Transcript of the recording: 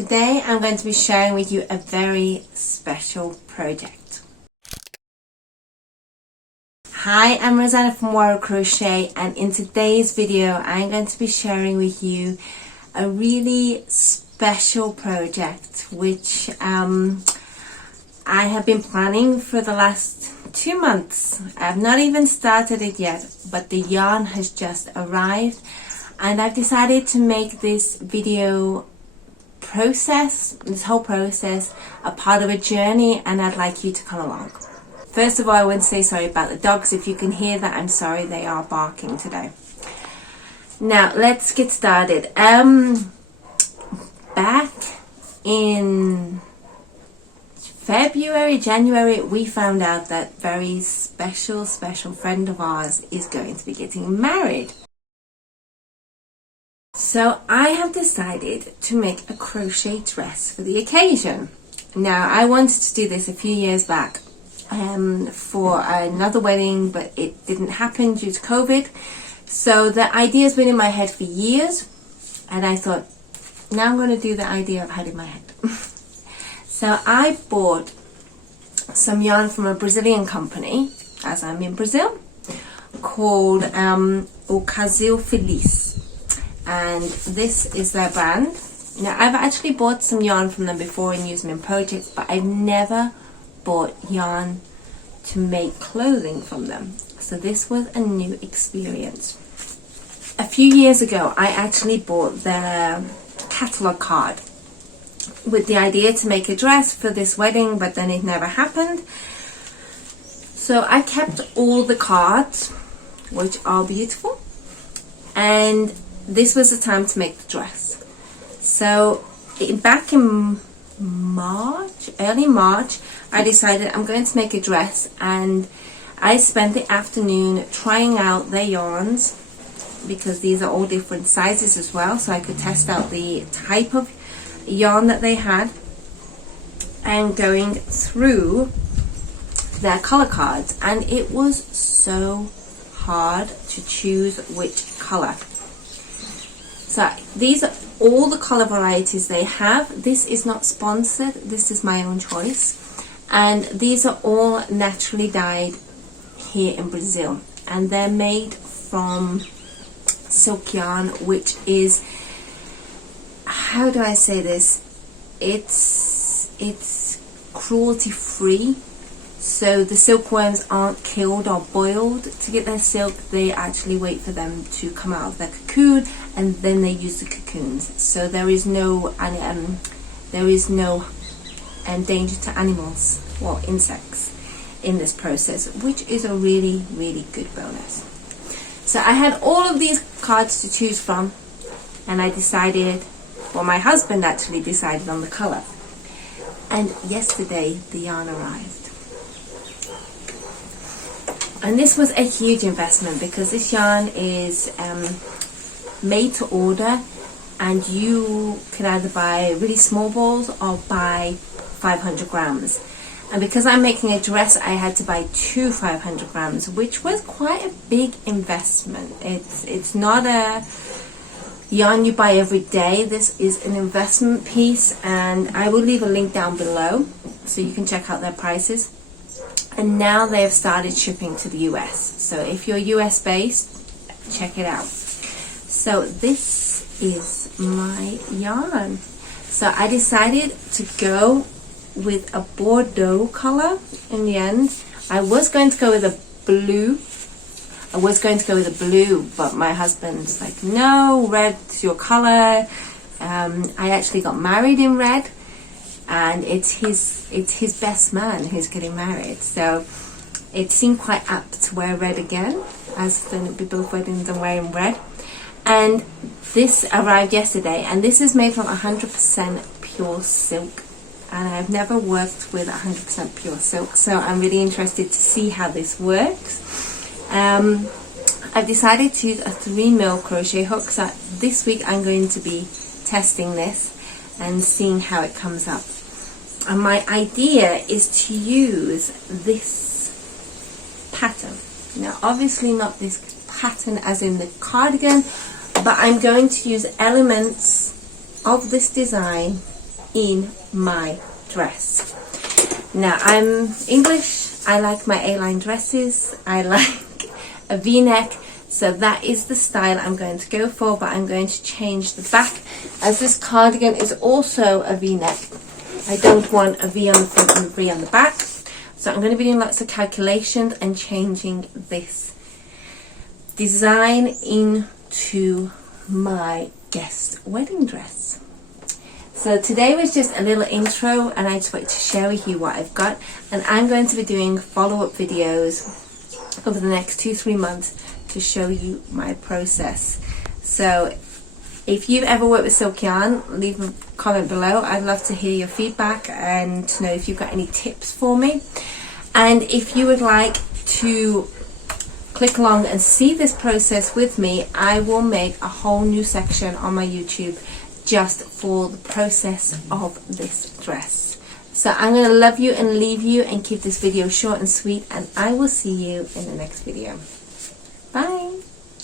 Today I'm going to be sharing with you a very special project. Hi, I'm Roseanna from O Crochet, and in today's video I'm going to be sharing with you a really special project which I have been planning for the last 2 months. I've not even started it yet, but the yarn has just arrived and I've decided to make this video this whole process, a part of a journey, and I'd like you to come along. First of all, I want to say sorry about the dogs. If you can hear that, I'm sorry, they are barking today. Now let's get started. Back in January, we found out that very special friend of ours is going to be getting married. So I have decided to make a crochet dress for the occasion. Now I wanted to do this a few years back for another wedding, but it didn't happen due to COVID. So the idea's been in my head for years, and I thought, now I'm going to do the idea I've had in my head. So I bought some yarn from a Brazilian company, as I'm in Brazil, called O Casulo Feliz. And this is their brand. Now I've actually bought some yarn from them before and used them in projects, but I've never bought yarn to make clothing from them. So this was a new experience. A few years ago I actually bought their catalog card with the idea to make a dress for this wedding, but then it never happened. So I kept all the cards, which are beautiful, and this was the time to make the dress. So back in early March, I decided I'm going to make a dress, and I spent the afternoon trying out their yarns, because these are all different sizes as well, so I could test out the type of yarn that they had, and going through their color cards, and it was so hard to choose which color. So these are all the color varieties they have. This is not sponsored, this is my own choice, and these are all naturally dyed here in Brazil, and they're made from silk yarn, which is, how do I say this, it's cruelty free. So the silkworms aren't killed or boiled to get their silk. They actually wait for them to come out of their cocoon, and then they use the cocoons. So there is no danger to animals or insects in this process, which is a really good bonus. So I had all of these cards to choose from, and I decided, well, my husband actually decided on the color, and yesterday the yarn arrived. And this was a huge investment, because this yarn is made to order, and you can either buy really small balls or buy 500 grams. And because I'm making a dress, I had to buy 2 500 grams, which was quite a big investment. It's not a yarn you buy every day. This is an investment piece, and I will leave a link down below so you can check out their prices. And now they have started shipping to the US, so if you're US based, check it out. So this is my yarn. So I decided to go with a Bordeaux color in the end. I was going to go with a blue, but my husband's like, no, red's your color. I actually got married in red, and it's his best man who's getting married, so it seemed quite apt to wear red again, as then it'd be both weddings and wearing red. And this arrived yesterday, and this is made from 100% pure silk, and I've never worked with 100% pure silk, so I'm really interested to see how this works. I've decided to use a 3mm crochet hook, so this week I'm going to be testing this and seeing how it comes up. And my idea is to use this pattern. Now obviously not this pattern as in the cardigan, but I'm going to use elements of this design in my dress. Now, I'm English, I like my A-line dresses, I like a V-neck, so that is the style I'm going to go for, but I'm going to change the back, as this cardigan is also a V-neck. I don't want a V on the front and a V on the back, so I'm going to be doing lots of calculations and changing this design into my guest wedding dress. So today was just a little intro, and I just wanted to share with you what I've got, and I'm going to be doing follow-up videos over the next 2-3 months to show you my process. So if you've ever worked with silk yarn, leave a comment below. I'd love to hear your feedback and to know if you've got any tips for me. And if you would like to click along and see this process with me, I will make a whole new section on my YouTube just for the process of this dress. So I'm going to love you and leave you and keep this video short and sweet, and I will see you in the next video. Bye!